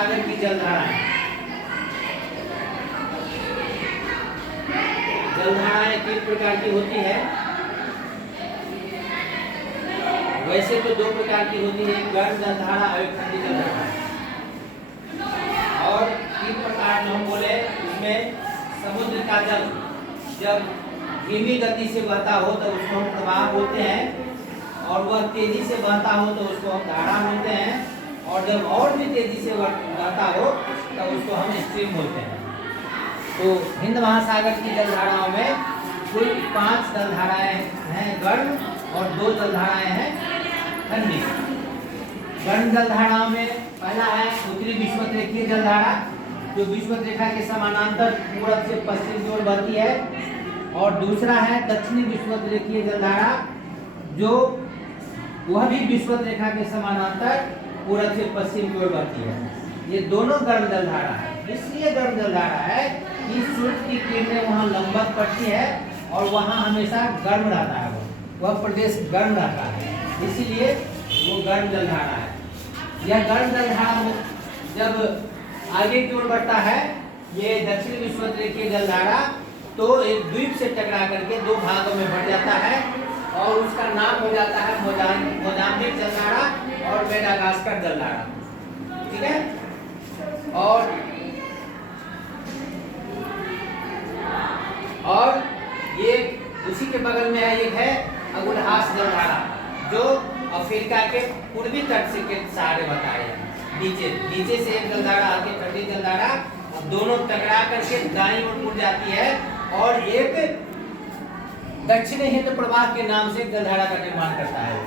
महासागर की जलधाराएं। जलधाराएं 3 प्रकार की होती है। वैसे तो 2 प्रकार की होती है, गर्म जलधारा और एक ठंडी जलधारा। और 3 प्रकार जो हम बोले उसमें समुद्र का जल जब धीमी गति से बहता हो तो उसको हम प्रवाह बोलते हैं, और वह तेजी से बहता हो तो उसको हम धारा बोलते हैं, और जब और भी तेजी से बहता हो तो उसको हम स्ट्रीम बोलते हैं। तो हिंद महासागर की जलधाराओं में कुल 5 जलधाराएं हैं गर्म और 2 जलधाराएं हैं ठंडी। गर्म जलधाराओं में पहला है उत्तरी विषुवत-रेखीय जलधारा, जो विषुवत रेखा के समानांतर पूरब से पश्चिम की ओर बहती है, और दूसरा है दक्षिणी विषुवत-रेखीय जलधारा, जो वह भी विषुवत रेखा के समानांतर पूरब से पश्चिम की ओर बहती है। ये दोनों गर्म जलधारा है। इसलिए गर्म जलधारा है कि सूर्य की किरणें वहाँ लंबवत पड़ती है और वहाँ हमेशा गर्म रहता है, वह प्रदेश गर्म रहता है, इसीलिए वो गर्म जलधारा है। यह गर्म जलधारा जब आगे की ओर बढ़ता है, ये दक्षिण विषुवत-रेखीय जलधारा तो एक द्वीप से टकरा करके 2 भागों में बढ़ जाता है, और उसका नाम हो जाता है मोजाम्बिक जलधारा और मेडागास्कर जलधारा। ठीक है। और ये उसी के बगल में है, एक है अगुलहास जलधारा, जो अफ्रीका के पूर्वी तट से के सहारे बताए हैं। नीचे से एक जलधारा आके ठंडी जलधारा, दोनों टकरा करके दाईं ओर मुड़ जाती है, और एक दक्षिणी हिंद प्रवाह के नाम से जलधारा का निर्माण करता है।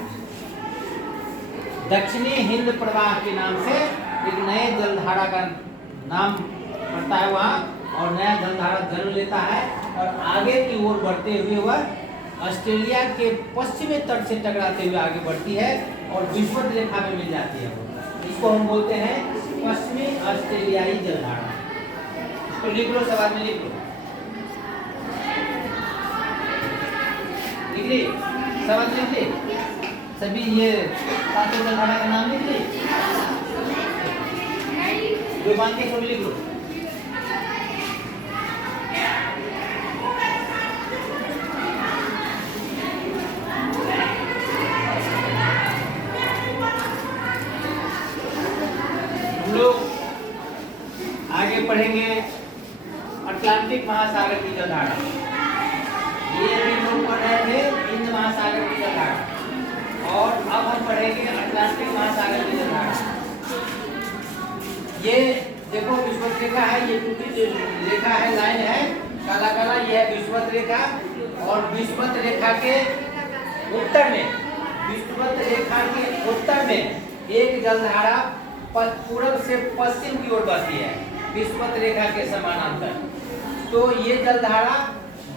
दक्षिणी हिंद प्रवाह के नाम से एक नए जलधारा का नाम पड़ता है वहाँ, और नया जलधारा जन्म लेता है, और आगे की ओर बढ़ते हुए वह ऑस्ट्रेलिया के पश्चिमी तट से टकराते हुए आगे बढ़ती है और विषुवत रेखा में मिल जाती है। इसको हम बोलते हैं पश्चिमी ऑस्ट्रेलियाई जलधारा। इसको लिख लो, सब आदमी लिख लो, लिख ली, सब आदमी लिख ली, सभी ये 5 जलधारा का नाम लिख ली, जो बाकी सब लिख लो। लोग आगे पढ़ेंगे अटलांटिक महासागर की जलधारा। ये भी लोग पढ़ रहे थे हिंद महासागर की जलधारा, और अब हम पढ़ेंगे अटलांटिक महासागर की जलधारा। ये देखो विषुवत रेखा है, ये टूटी रेखा है, लाइन है काला काला, ये है विषुवत रेखा, और विषुवत रेखा के उत्तर में, विषुवत रेखा के उत्तर में एक जलधारा पूरब से पश्चिम की ओर बहती है विषुवत रेखा के समानांतर। तो ये जलधारा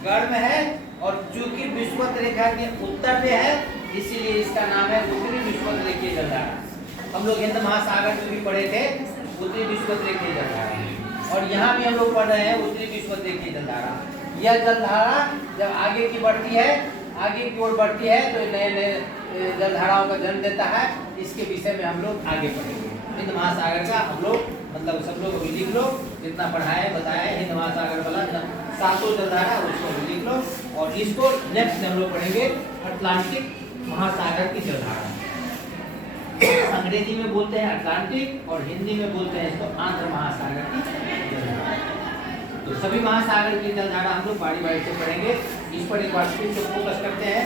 गर्म है, और चूंकि विषुवत रेखा के उत्तर में है, इसीलिए इसका नाम है उत्तरी विषुवत-रेखीय जलधारा। हम लोग हिंद महासागर में भी पढ़े थे उत्तरी विषुवत-रेखीय जलधारा, और यहाँ भी हम लोग पढ़ रहे हैं उत्तरी विषुवत-रेखीय जलधारा। यह जलधारा जब आगे की बढ़ती है, आगे की ओर बढ़ती है, तो नए नए जलधाराओं का जन्म देता है। इसके विषय में हम लोग आगे पढ़ेंगे। हिंद महासागर का हम लोग मतलब सब लोग अभी लिख लो, जितना पढ़ाया बताया है हिंद महासागर वाला 7 जलधारा, उसको भी लिख लो, और इसको नेक्स्ट हम लोग पढ़ेंगे अटलांटिक महासागर की जलधारा। अंग्रेजी में बोलते हैं अटलांटिक, और हिंदी में बोलते हैं इसको आंध्र महासागर की जलधारा। तो सभी महासागर की जलधारा हम लोग बारी बारी से पढ़ेंगे। इस पर एक बार फिर से फोकस करते हैं।